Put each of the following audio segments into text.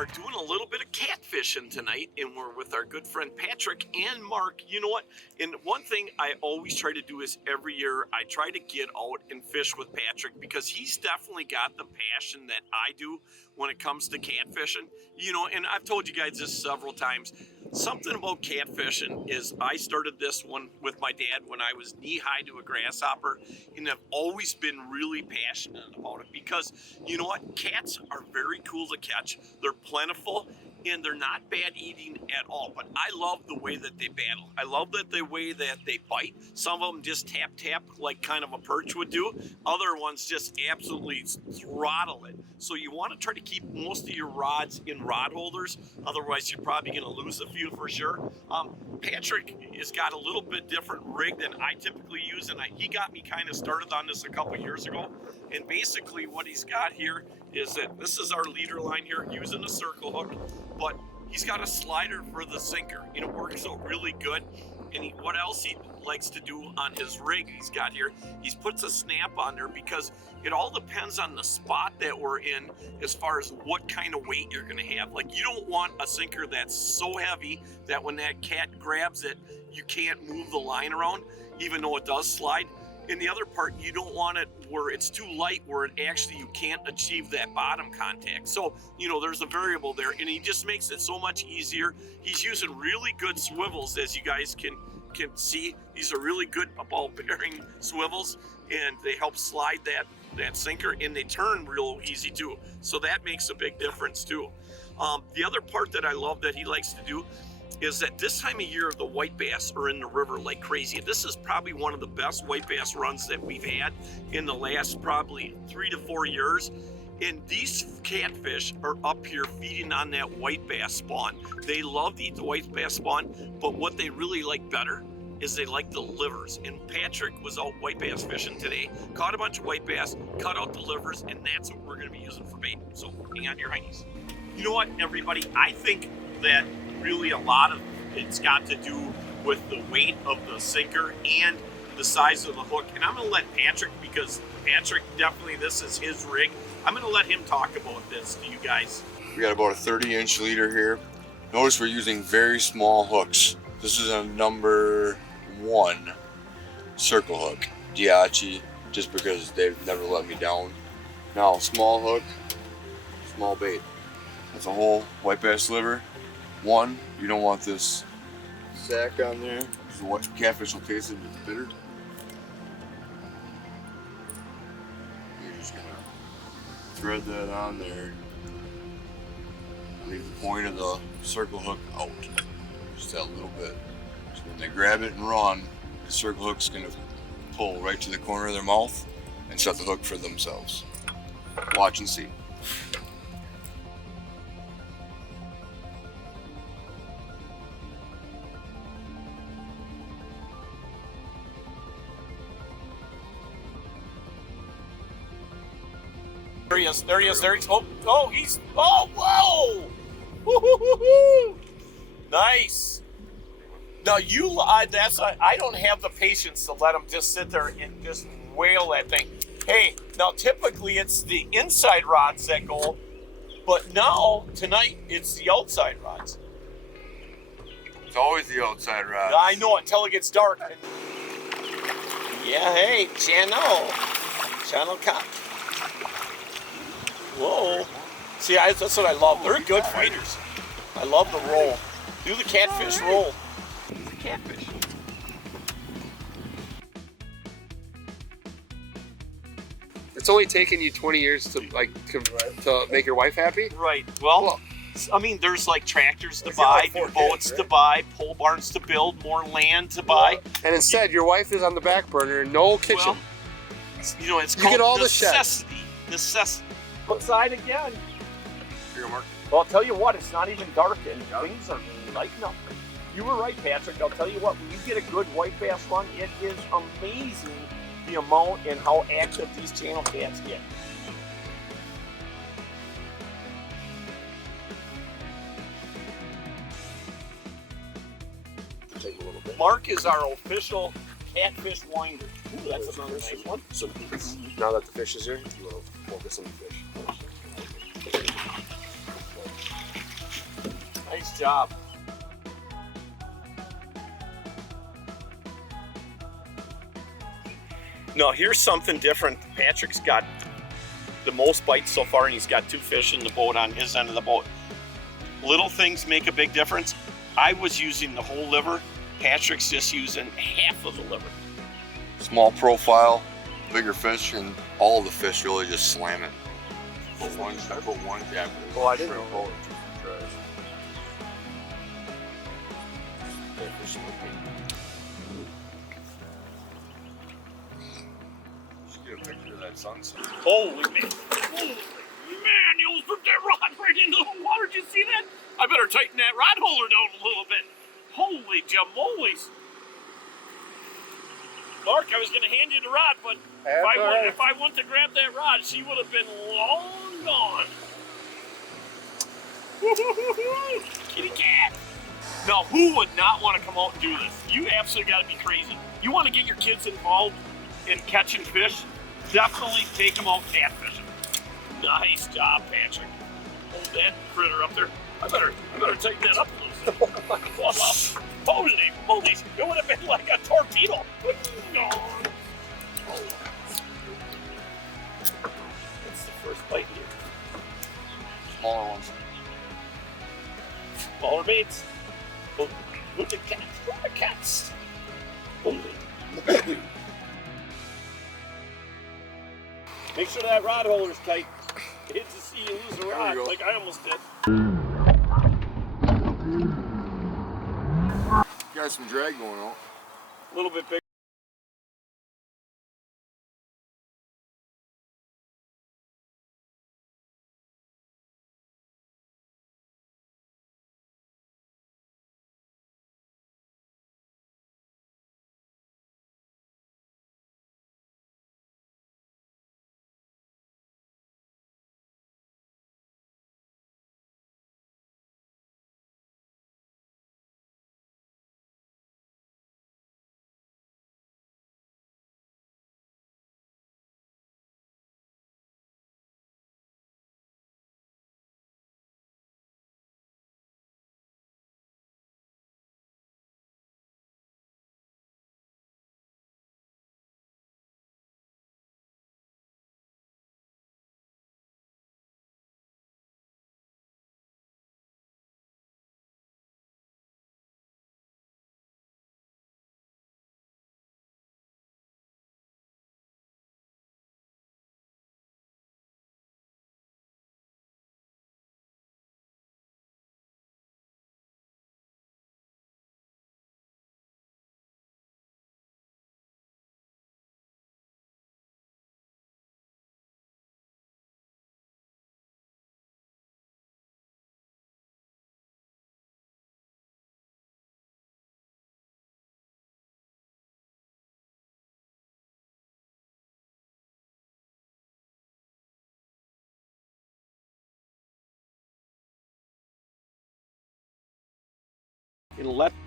are doing a little bit of catfishing tonight, and we're with our good friend Patrick and Mark. You know what? And one thing I always try to do is every year I try to get out and fish with Patrick, because he's definitely got the passion that I do when it comes to catfishing. You know, and I've told you guys this several times. Something about catfishing is I started this one with my dad when I was knee-high to a grasshopper, and I've always been really passionate about it because, you know what, cats are very cool to catch. They're plentiful, and they're not bad eating at all, but I love the way that they battle. I love that the way that they bite. Some of them just tap tap like kind of a perch would do. Other ones just absolutely throttle it. So you want to try to keep most of your rods in rod holders, otherwise you're probably going to lose a few for sure. Patrick has got a little bit different rig than I typically use, and he got me kind of started on this a couple years ago. And basically what he's got here is that this is our leader line here using a circle hook, but he's got a slider for the sinker, and it works out really good. And what else he likes to do on his rig he's got here, he puts a snap on there, because it all depends on the spot that we're in as far as what kind of weight you're going to have. Like, you don't want a sinker that's so heavy that when that cat grabs it, you can't move the line around, even though it does slide. And the other part, you don't want it where it's too light, where it actually you can't achieve that bottom contact. So, you know, there's a variable there, and he just makes it so much easier. He's using really good swivels, as you guys can see. These are really good ball bearing swivels, and they help slide that sinker, and they turn real easy too. So that makes a big difference too. The other part that I love that he likes to do is that this time of year the white bass are in the river like crazy. This is probably one of the best white bass runs that we've had in the last probably 3 to 4 years. And these catfish are up here feeding on that white bass spawn. They love to eat the white bass spawn, but what they really like better is they like the livers. And Patrick was out white bass fishing today, caught a bunch of white bass, cut out the livers, and that's what we're gonna be using for bait. So hang on your hiney's. You know what, everybody, I think that really a lot of it's got to do with the weight of the sinker and the size of the hook. And I'm going to let Patrick, because Patrick definitely, this is his rig, I'm going to let him talk about this to you guys. We got about a 30-inch leader here. Notice we're using very small hooks. This is a number 1 circle hook, Diachi, just because they've never let me down. Now, small hook, small bait. That's a whole white bass liver. 1, you don't want this sack on there, because the catfish will taste it if it's bitter. You're just gonna thread that on there. Leave the point of the circle hook out, just that little bit. So when they grab it and run, the circle hook's gonna pull right to the corner of their mouth and set the hook for themselves. Watch and see. There he is, there he is, there he is. Whoa! Woo-hoo-hoo-hoo! Nice. Now I don't have the patience to let him just sit there and just whale that thing. Hey, now typically it's the inside rods that go, but now, tonight, it's the outside rods. It's always the outside rods. I know, until it gets dark. Yeah, hey, Channel Cop. Whoa. See, that's what I love. They're good fighters. I love the roll. Do the catfish roll. The catfish. It's only taken you 20 years to to make your wife happy? Right. Well, I mean, there's like tractors to buy, new boats to buy, pole barns to build, more land to buy. And instead, your wife is on the back burner, no kitchen. Well, you know, it's called get all necessity. Necessity. Outside again. Here, Mark. Well, I'll tell you what, it's not even dark and things are lighting up. You were right, Patrick. I'll tell you what, when you get a good white bass run, it is amazing the amount and how active these channel cats get. Take a little bit. Mark is our official catfish winder. Ooh, that's another nice one. So now that the fish is here, you want to focus on the fish. job. Now here's something different. Patrick's got the most bites so far, and he's got 2 fish in the boat on his end of the boat. Little things make a big difference. I was using the whole liver. Patrick's just using half of the liver. Small profile, bigger fish, and all the fish really just slam it. I put one catfish. Oh, I didn't know. Just get a picture of that sunset. Holy man. Holy man, you almost put that rod right into the water. Did you see that? I better tighten that rod holder down a little bit. Holy jamolies. Mark, I was going to hand you the rod, but if I went to grab that rod, she would have been long gone. Kitty cat. Now, who would not want to come out and do this? You absolutely got to be crazy. You want to get your kids involved in catching fish? Definitely take them out catfishing. Nice job, Patrick. Hold that critter up there. I better tighten that up a little. Holy moly, it would have been like a torpedo. No. That's the first bite here. Smaller ones. Smaller baits. Look at cats. Look at cats. Holy. Make sure that rod holder's tight. I hate to see you lose a rod like I almost did. Got some drag going on. A little bit bigger.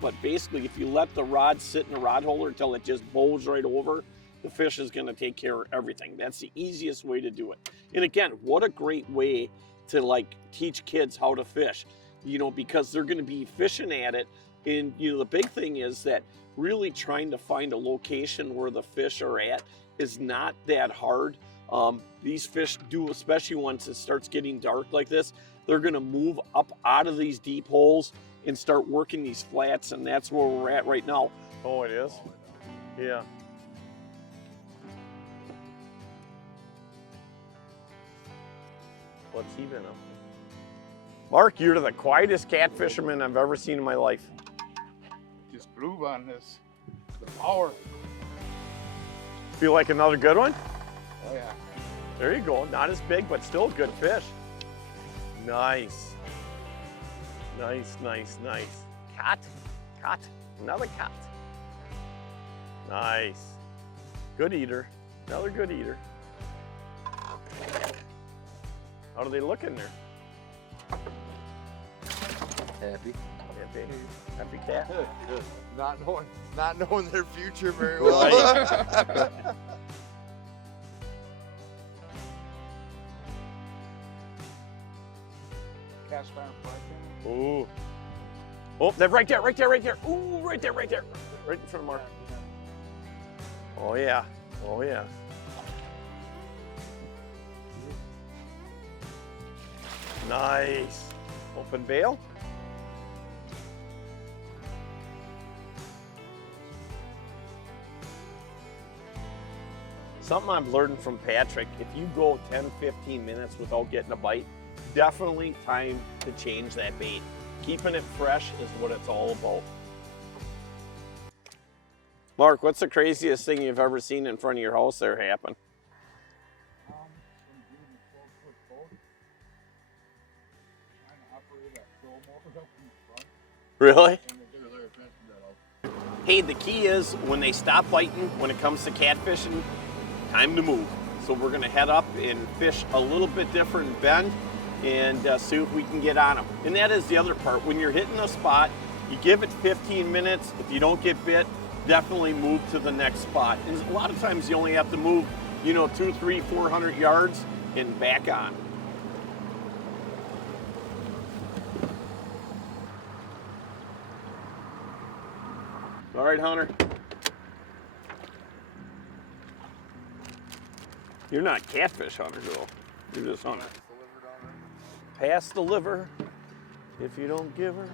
But basically, if you let the rod sit in the rod holder until it just bows right over, the fish is going to take care of everything. That's the easiest way to do it. And again, what a great way to teach kids how to fish, because they're going to be fishing at it. And the big thing is that really trying to find a location where the fish are at is not that hard. These fish do, especially once it starts getting dark like this, they're going to move up out of these deep holes and start working these flats, and that's where we're at right now. Oh, it is? Yeah. What's he been up to? Mark, you're the quietest cat fisherman I've ever seen in my life. Just prove on this, the power. Feel like another good one? Oh yeah. There you go. Not as big, but still a good fish. Nice. Nice, nice, nice. Cat, another cat. Nice. Good eater, another good eater. How do they look in there? Happy. Happy cat. Not knowing their future very well. Right. Cast iron fly. Ooh, Oh, they're right there, right there, right there. Ooh, right there, right there. Right in front of Mark. Oh, yeah. Oh, yeah. Nice. Open bail. Something I'm learning from Patrick, if you go 10, 15 minutes without getting a bite, definitely time to change that bait. Keeping it fresh is what it's all about. Mark, what's the craziest thing you've ever seen in front of your house there happen? Really? Hey, the key is when they stop biting, when it comes to catfishing, time to move. So we're gonna head up and fish a little bit different bend and see if we can get on them. And that is the other part. When you're hitting a spot, you give it 15 minutes. If you don't get bit, definitely move to the next spot. And a lot of times you only have to move, 200, 300, 400 yards and back on. All right, Hunter. You're not catfish hunter, though. You're just hunter. Pass the liver if you don't give her.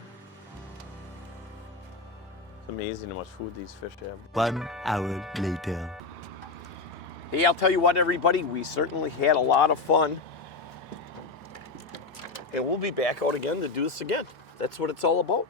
It's amazing how much food these fish have. 1 hour later. Hey, I'll tell you what, everybody, we certainly had a lot of fun. And we'll be back out again to do this again. That's what it's all about.